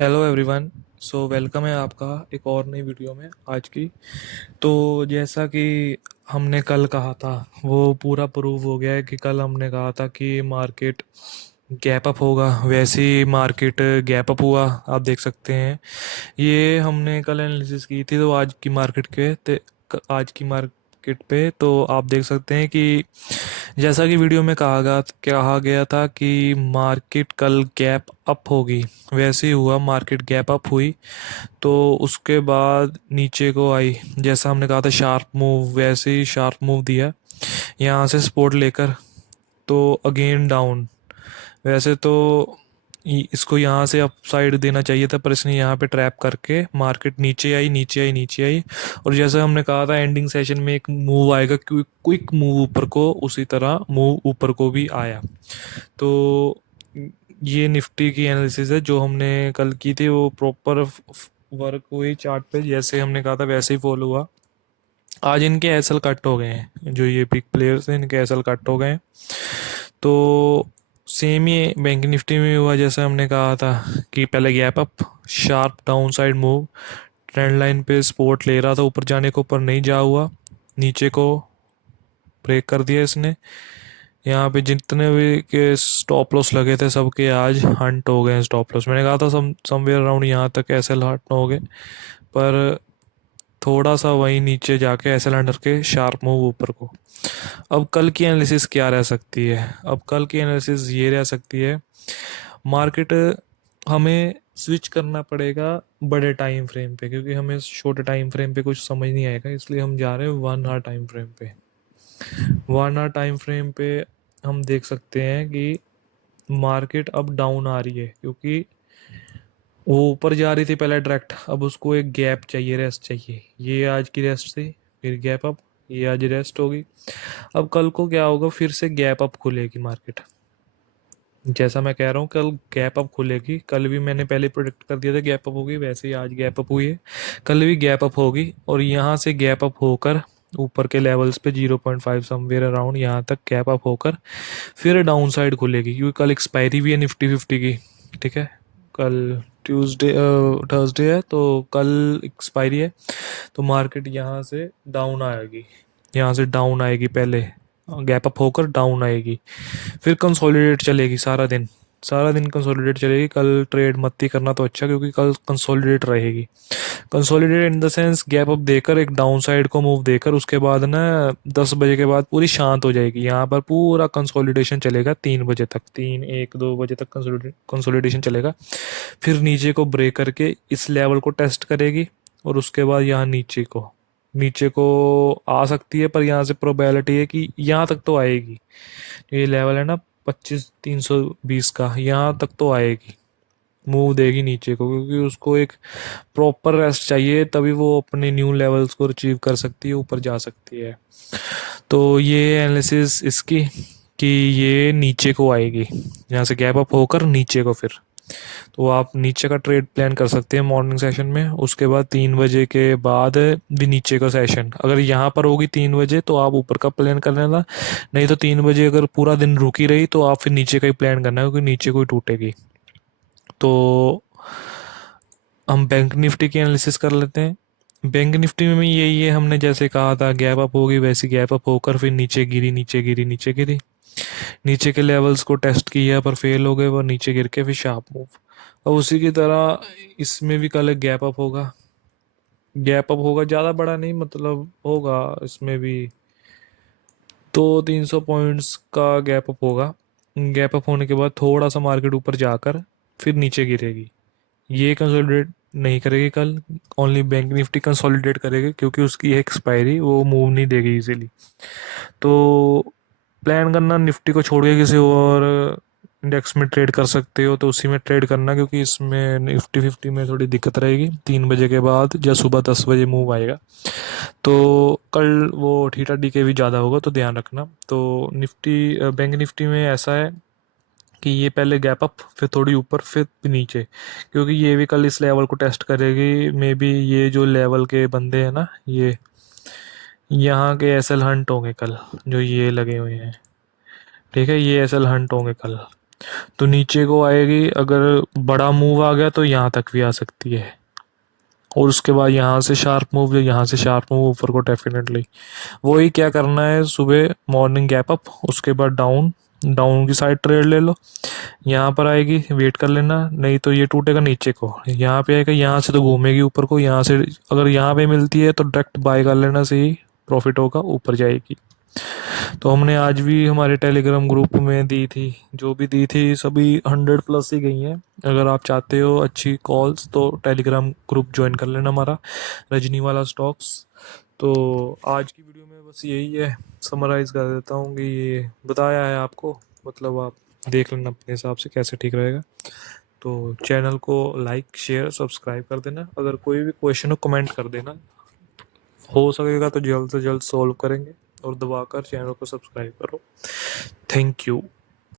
Hello everyone. So welcome है आपका एक और नई वीडियो में आज की। तो जैसा कि हमने कल कहा था वो पूरा प्रूव हो गया है कि कल हमने कहा था कि मार्केट गैप अप होगा, वैसे ही मार्केट गैप अप हुआ। आप देख सकते हैं ये हमने कल एनालिसिस की थी। तो आज की मार्केट पे तो आप देख सकते हैं कि जैसा कि वीडियो में कहा गया था कि मार्केट कल गैप अप होगी, वैसे ही हुआ। मार्केट गैप अप हुई तो उसके बाद नीचे को आई। जैसा हमने कहा था शार्प मूव, वैसे ही शार्प मूव दिया यहाँ से सपोर्ट लेकर। तो अगेन डाउन। वैसे तो इसको यहाँ से अप साइड देना चाहिए था, पर इसने यहाँ पे ट्रैप करके मार्केट नीचे आई, नीचे आई, नीचे आई। और जैसा हमने कहा था एंडिंग सेशन में एक मूव आएगा, क्विक क्विक मूव ऊपर को, उसी तरह मूव ऊपर को भी आया। तो ये निफ्टी की एनालिसिस है जो हमने कल की थी, वो प्रॉपर वर्क हुई चार्ट पे, जैसे हमने कहा था वैसे ही फॉलो हुआ। आज इनके एसएल कट हो गए हैं, जो ये बिग प्लेयर्स हैं इनके एसएल कट हो गए हैं। तो सेम ही बैंक निफ्टी में हुआ, जैसे हमने कहा था कि पहले gap up, sharp down side move, trend line पे सपोर्ट ले रहा था ऊपर जाने को, ऊपर नहीं जा हुआ, नीचे को ब्रेक कर दिया इसने। यहाँ पे जितने भी के स्टॉप लॉस लगे थे सबके आज हंट हो गए हैं स्टॉप लॉस। मैंने कहा था समवेयर अराउंड यहाँ तक एसएल हंट हो गए, पर थोड़ा सा वहीं नीचे जाके एसएल अंडर के शार्प मूव ऊपर को। अब कल की एनालिसिस क्या रह सकती है? अब कल की एनालिसिस ये रह सकती है, मार्केट हमें स्विच करना पड़ेगा बड़े टाइम फ्रेम पे, क्योंकि हमें छोटे टाइम फ्रेम पे कुछ समझ नहीं आएगा, इसलिए हम जा रहे हैं 1 आवर टाइम फ्रेम पे। 1 आवर टाइम फ्रेम पे हम देख सकते हैं कि मार्केट अब डाउन आ रही है, क्योंकि वो ऊपर जा रही थी पहले डायरेक्ट, अब उसको एक गैप चाहिए, रेस्ट चाहिए। ये आज की रेस्ट थी, फिर गैप अप, ये आज रेस्ट होगी। अब कल को क्या होगा, फिर से गैप अप खुलेगी मार्केट। जैसा मैं कह रहा हूँ कल गैप अप खुलेगी, कल भी मैंने पहले प्रोडिक्ट कर दिया था गैप अप होगी, वैसे ही आज गैप अप हुई है, कल भी गैप अप होगी। और यहाँ से गैप अप होकर ऊपर के लेवल्स पे 0.5 समवेयर अराउंड यहाँ तक गैप अप होकर फिर डाउन साइड खुलेगी, क्योंकि कल एक्सपायरी भी है निफ्टी फिफ्टी की। ठीक है, कल ट्यूसडे थर्सडे है, तो कल एक्सपायरी है। तो मार्केट यहाँ से डाउन आएगी, यहाँ से डाउन आएगी, पहले गैप अप होकर डाउन आएगी, फिर कंसोलिडेट चलेगी सारा दिन। सारा दिन कंसोलिडेट चलेगी। कल ट्रेड मत ही करना तो अच्छा, क्योंकि कल कंसोलिडेट रहेगी। Consolidate in the sense gap up देकर एक डाउन साइड को मूव देकर उसके बाद ना 10 बजे के बाद पूरी शांत हो जाएगी। यहाँ पर पूरा कंसोलिडेशन चलेगा 3 बजे तक, 3 1 2 बजे तक कंसोलिडेशन चलेगा। फिर नीचे को ब्रेक करके इस लेवल को टेस्ट करेगी, और उसके बाद यहाँ नीचे को आ सकती है, पर यहाँ से प्रोबेबिलिटी है कि यहाँ तक तो आएगी। ये लेवल है ना 25 320 का, यहाँ तक तो आएगी, मूव देगी नीचे को, क्योंकि उसको एक प्रॉपर रेस्ट चाहिए, तभी वो अपने न्यू लेवल्स को अचीव कर सकती है, ऊपर जा सकती है। तो ये एनालिसिस इसकी कि ये नीचे को आएगी, यहाँ से गैप अप होकर नीचे को। फिर तो आप नीचे का ट्रेड प्लान कर सकते हैं मॉर्निंग सेशन में। उसके बाद 3 बजे के बाद भी नीचे का सेशन, अगर यहाँ पर होगी 3 बजे तो आप ऊपर का प्लान कर लेना। नहीं तो 3 बजे अगर पूरा दिन रुकी रही तो आप फिर नीचे का ही प्लान करना है, क्योंकि नीचे को ही टूटेगी। तो हम बैंक निफ्टी की एनालिसिस कर लेते हैं। बैंक निफ्टी में यही है, हमने जैसे कहा था गैप अप होगी, वैसे गैप अप होकर फिर नीचे गिरी, नीचे गिरी, नीचे गिरी, नीचे के लेवल्स को टेस्ट किया पर फेल हो गए, वो नीचे गिर के फिर शार्प मूव। और उसी की तरह इसमें भी कल एक गैप अप होगा। गैप अप होगा, ज़्यादा बड़ा नहीं, मतलब होगा इसमें भी 200 300 पॉइंट्स का गैप अप होगा। गैप अप होने के बाद थोड़ा सा मार्केट ऊपर जाकर फिर नीचे गिरेगी। ये कंसोलिडेट नहीं करेगी कल, ओनली बैंक निफ्टी कंसोलिडेट करेगी, क्योंकि उसकी है एक्सपायरी, वो मूव नहीं देगी इजीली। तो प्लान करना निफ्टी को छोड़ के किसी और इंडेक्स में ट्रेड कर सकते हो, तो उसी में ट्रेड करना, क्योंकि इसमें निफ्टी फिफ्टी में थोड़ी दिक्कत रहेगी। 3 बजे के बाद या सुबह 10 बजे मूव आएगा, तो कल वो थीटा डी के भी ज़्यादा होगा, तो ध्यान रखना। तो बैंक निफ्टी में ऐसा है कि ये पहले गैप अप, फिर थोड़ी ऊपर, फिर नीचे, क्योंकि ये भी कल इस लेवल को टेस्ट करेगी। मे बी ये जो लेवल के बंदे हैं ना, ये यहाँ के एसएल हंट होंगे कल, जो ये लगे हुए हैं। ठीक है, ये एसएल हंट होंगे कल। तो नीचे को आएगी, अगर बड़ा मूव आ गया तो यहाँ तक भी आ सकती है, और उसके बाद यहाँ से शार्प मूव या यहाँ से शार्प मूव ऊपर को डेफिनेटली। वही क्या करना है, सुबह मॉर्निंग गैप अप, उसके बाद डाउन, डाउन की साइड ट्रेड ले लो। यहाँ पर आएगी, वेट कर लेना, नहीं तो ये टूटेगा नीचे को, यहाँ पे आएगा, यहाँ से तो घूमेगी ऊपर को, यहाँ से अगर यहाँ पे मिलती है तो डायरेक्ट बाय कर लेना, सही प्रॉफिट होगा, ऊपर जाएगी। तो हमने आज भी हमारे टेलीग्राम ग्रुप में दी थी, जो भी दी थी सभी 100+ ही गई हैं। अगर आप चाहते हो अच्छी कॉल्स तो टेलीग्राम ग्रुप ज्वाइन कर लेना हमारा, रजनी वाला स्टॉक्स। तो आज की वीडियो में बस यही है, समराइज़ कर देता हूँ कि ये बताया है आपको, मतलब आप देख लेना अपने हिसाब से कैसे ठीक रहेगा। तो चैनल को लाइक शेयर सब्सक्राइब कर देना, अगर कोई भी क्वेश्चन हो कमेंट कर देना, हो सकेगा तो जल्द से जल्द सॉल्व करेंगे। और दबाकर चैनल को सब्सक्राइब करो। Thank you.